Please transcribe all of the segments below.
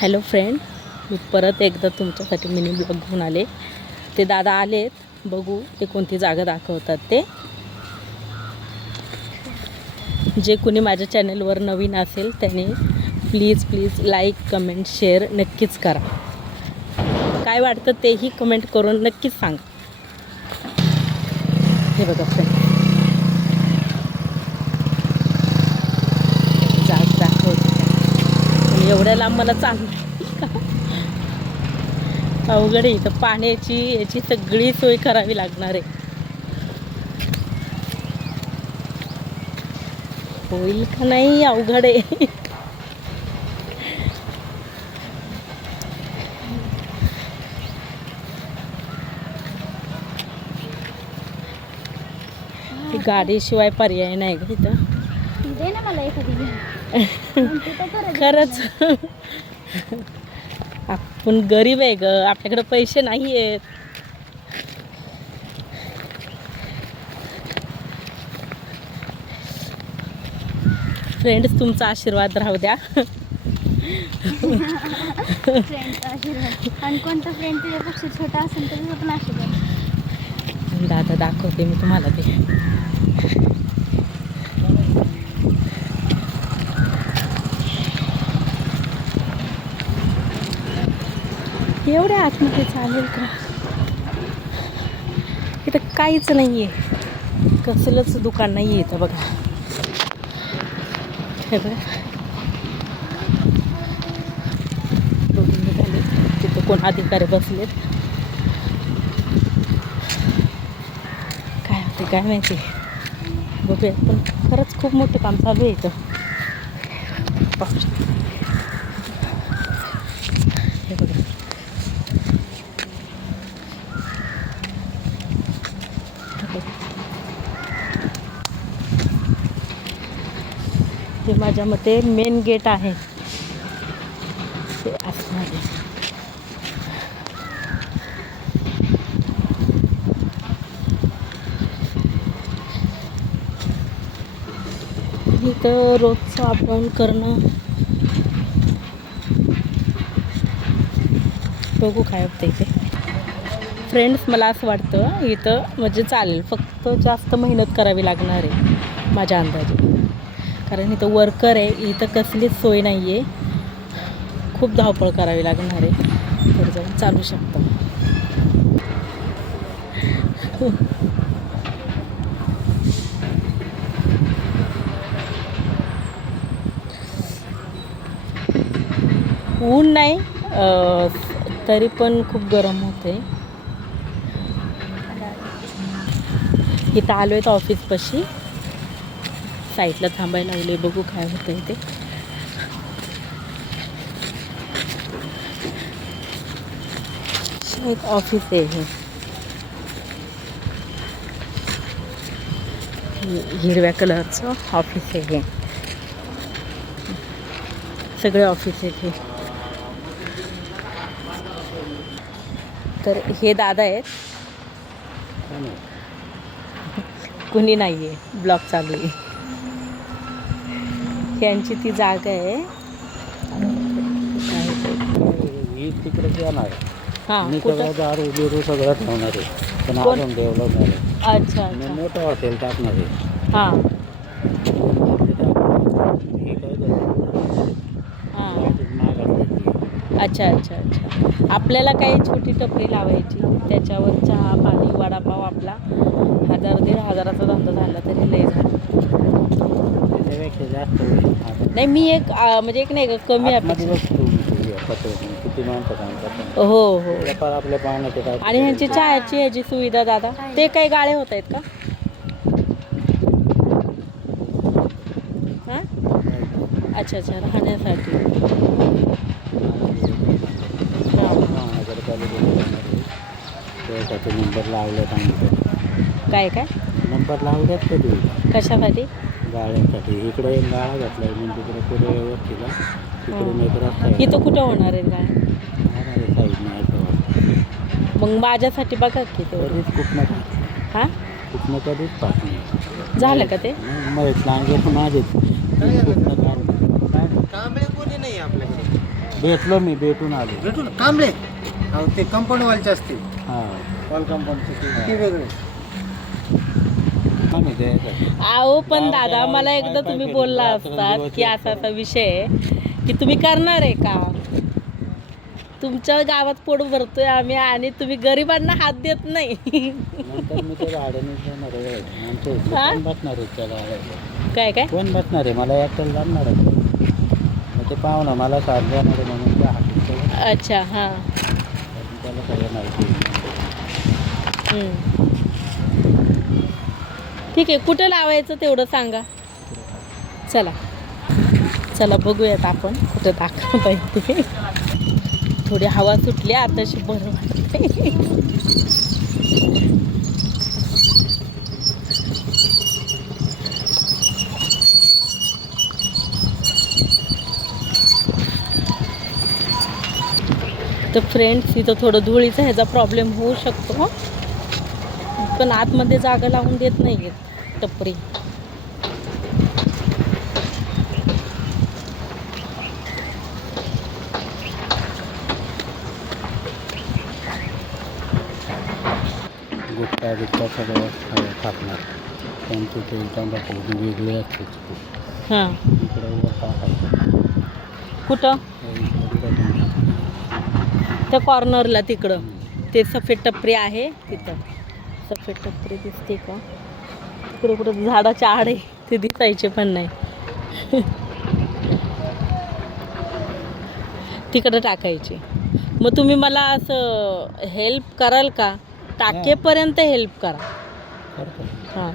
Hello friend, मी परत एकदा तुमच्यासाठी मिनी ब्लॉग घेऊन आले. ते दादा आलेत, बघू ते कोणती जागा दाखवतात. ते जे कोणी माझ्या चॅनलवर नवीन असेल त्याने प्लीज लाईक कमेंट शेअर नक्कीच करा. काय वाटतं तेही कमेंट करून नक्कीच सांगा. हे बघा फ्रेंड, जाग दाखवते. पण एवढ्या लांब मला चांगलं अवघड आहे. इथं पाण्याची याची सगळी सोय करावी लागणार आहे. होईल का नाही अवघड आहे. गाडीशिवाय पर्याय नाही का इथं. दे ना मला एखादी. खरंच आपण गरीब आहे ग, आपल्याकडे पैसे नाही आहेत. फ्रेंड्स, तुमचा आशीर्वाद राहू द्या. फ्रेंडचा आशीर्वाद. आणि कोणता फ्रेंड तुझ्यापेक्षा छोटा असेल तर तुझा पण आशीर्वाद. दादा दाखवते मी तुम्हाला ते. एवढ्या आतमध्ये चालेल का? इथं काहीच नाही आहे, कसलंच दुकान नाही आहे इथं. बघा हे बघा, बघून निघाले. तिथं कोण अधिकारी बसलेत, काय होते काय माहिती. बघूया. पण खरंच खूप मोठं काम चालू आहे इथं. हे बघा, हे माझ्या मते मेन गेट आहे ते असणार आहे. इथं रोजचं अपडाऊन करणं. बघू काय होतं इथे. फ्रेंड्स, मला असं वाटतं इथं म्हणजे चालेल, फक्त जास्त मेहनत करावी लागणार आहे माझ्या अंदाजे. कारण इथं वर्कर आहे, इथं कसलीच सोय नाही आहे. खूप धावपळ करावी लागणार आहे. तर जाऊन चालू शकतं. ऊन नाही, तरी पण खूप गरम होते. इथं आलो आहे तर ऑफिसपाशी साईडला थांबायला लागले. बघू काय होतं इथे. एक ऑफिस आहे हे. हिरव्या कलरचं ऑफिस आहे हे. सगळे ऑफिस आहेत हे. तर हे दादा आहेत, कुणी नाही आहे, ब्लॉक चालू आहे. यांची ती जागा आहे. तिकडे जाणार. हां, मी कुठं? सगळं दारू बिरू सगळं ठेवणार आहे, पण कोण? अजून डेव्हलप झालं. अच्छा आणि अच्छा. मोठं हॉटेल टाकणार आहे. हां हे काय झालं? हां. मागास अच्छा अच्छा अच्छा. आपल्याला काही छोटी टपरी लावायची, त्याच्यावर चहा पाणी वडापाव आपला 1000-1500चा धंदा झाला तरी लय झाला. त्याच्यापेक्षा जास्त होईल. नाही, मी एक म्हणजे एक नाही का कमी आतमध्ये अपेक्षा. बघ तू किती माणसं काम करतात. हो हो. व्यापार आपल्या पाहण्याचे काय. आणि ह्यांची चहाची ह्याची सुविधा दादा, ते काही गाळे होत आहेत का? हां, अच्छा अच्छा, राहण्यासाठी. त्यासाठी नंबर लावले सांगितलं. काय काय नंबर लावल्यात कधी कशासाठी? गाड्यांसाठी. इकडे एक गाळा घातला आहे, म्हणजे तिकडे पुढे व्यवस्थित तिकडून एक रस्ता आहे. इथं कुठं होणार आहे गाळे? साईड नाही असं. मग माझ्यासाठी बघा की तेवढं. कधीच कुठनं हां, कुठनं कधीच पास नाही झालं का ते? मग लांगे माझेच कुठनं काय कांबळे कोणी नाही आपल्याकडे. भेटलो मी, भेटून आलो. भेटून कांबळे अहो ते कंपाऊंड वालचे असतील. हां वॉल कंपाऊंडचे ते वेगळे. आम्ही द्यायचं. अहो पण दादा मला एकदा तुम्ही बोलला असतात की असा असा विषय आहे की तुम्ही करणार आहे का, तुमच्या गावात पोट भरतोय आम्ही आणि तुम्ही गरिबांना हात देत नाही. नंतर मी ते भाड्याने देणार आहे. आमच्या इथे हा? कोण बसणार आहे त्या गावाला? काय काय कोण बसणार आहे? मला एकट्याला जाणार आहे. मग ते पाहुणा मला साथ देणार आहे म्हणून त्या हातात अच्छा हां त्याला सगळं माहिती आहे. ठीक आहे, कुठं लावायचं तेवढं सांगा. चला चला बघूयात आपण कुठं दाखवता येते. थोडी हवा सुटली आताशी, बरं वाटते. तर फ्रेंड्स इथं थोडं धुळीचा ह्याचा प्रॉब्लेम होऊ शकतो, पण आतमध्ये जागा लावून देत नाही आहेत टपरी. गुटखा बिटखा सगळं टाकणार. त्यांचे ते तंबाखू वेगळे असते. हां इकडे वर टाकायचं. कुठं त्या कॉर्नरला तिकडं ते सफेद टपरी आहे तिथं. सफेद टपरी दिसते का तिकडे? कुठं झाडाचे आड आहे ते दिसायचे पण नाही. तिकडं टाकायचे. मग तुम्ही मला असं हेल्प कराल का? टाकेपर्यंत हेल्प करा. करतो. हां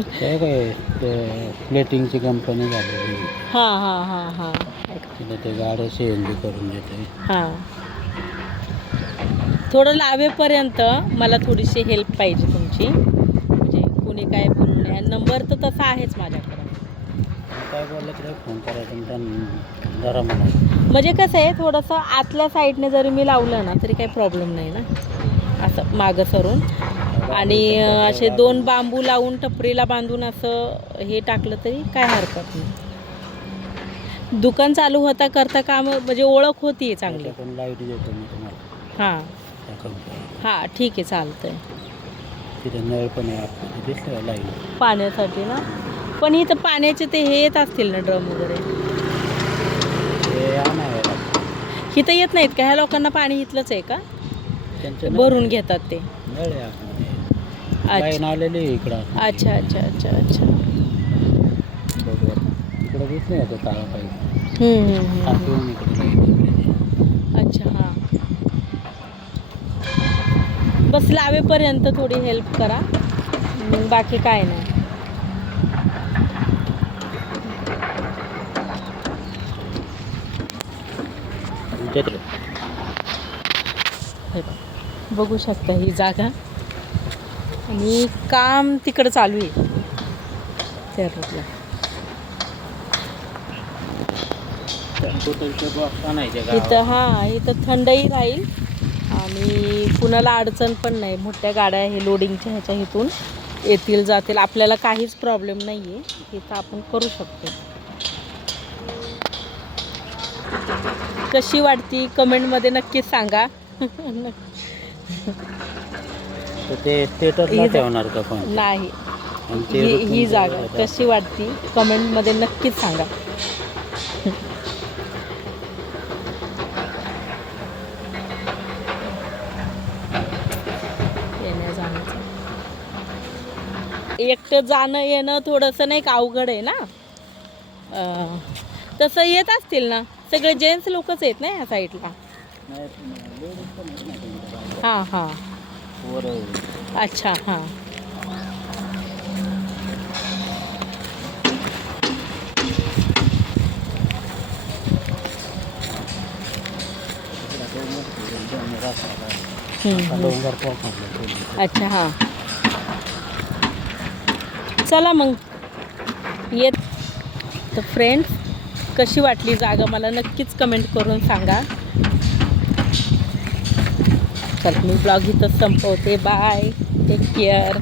ते काय ते प्लेटिंगची कंपनी झालेली. हां हां हां हां तिथे ते गाड्या CNG करून देते. हां थोडं लावेपर्यंत मला थोडीशी हेल्प पाहिजे तुमची. म्हणजे कुणी काय बोलू नये. नंबर तर तसा आहेच माझ्याकडं. काय बोललं तरी फोन करायचं पण जरा म्हणा. म्हणजे कसं आहे, थोडंसं आतल्या साईडने जरी मी लावलं ना तरी काही प्रॉब्लेम नाही ना, असं मागं सरून. आणि असे 2 बांबू लावून टपरीला बांधून असं हे टाकलं तरी काय हरकत नाही. दुकान चालू होता करता काम म्हणजे ओळख होती चांगली. पण लाईट देतो मी तुम्हाला हां त्या कंपनीत. हां ठीक आहे चालतंय. तिथे नळ पण आहे आपलं दिसलं लाईट पाण्यासाठी ना. पण इथं पाण्याचे ते हे येत असतील ना ड्रम वगैरे. ते आणायला इथं येत नाहीत का? ह्या लोकांना पाणी इथलंच आहे का? त्यांचे भरून घेतात ते? नळ आहे आपल्याकडे. अच्छा लाईन आलेली आहे इकडं. अच्छा अच्छा अच्छा अच्छा. इकडं दिसलं नाही आता काळा पाहिजे. हम्म. इकडे लाईट. अच्छा हां बस लावेपर्यंत थोडी हेल्प करा, बाकी काय नाही. हे बघा, बघू शकता ही जागा आणि काम तिकडं चालू आहे त्या रोडला. इथं हां इथं थंडही राहील आणि कुणाला अडचण पण नाही. मोठ्या गाड्या हे लोडिंगच्या ह्याच्या इथून येतील जातील, आपल्याला काहीच प्रॉब्लेम नाही आहे. इथं आपण करू शकतो. कशी वाटती कमेंटमध्ये नक्कीच सांगा. ते थिएटरला ठेवणार का पण? नाही आणि ते ही जागा कशी वाटती कमेंटमध्ये नक्कीच सांगा. येण्या जाण्याचं एकटं जाणं येणं थोडंसं नाही का अवघड आहे ना. तसं येत असतील ना सगळे जेंट्स लोकच आहेत ना ह्या साईडला. हां हां अच्छा हां अच्छा हां चला मग येत. तर फ्रेंड्स कशी वाटली जागा मला नक्कीच कमेंट करून सांगा. चल मी ब्लॉग इथं संपवते. Bye, take care.